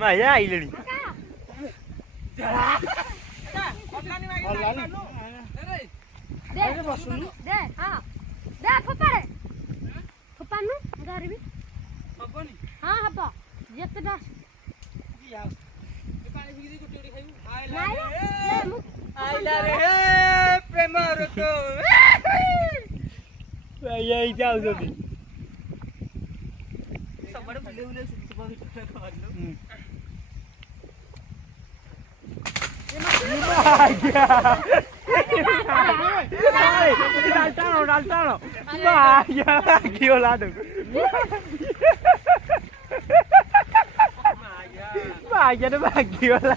Maya aileni. दे हां दे फपारे फपानु गारीबी हबनी हां हबो जेते दास या ए पानी बिगड़ी गोटी गोटी खाइबू आइला रे हे प्रेम रतो Maya जाऊ जदी सबडे बुले बुले सुबह भीतर कर low Daltano. Maya, Giolado. Maya, nó bà Giola.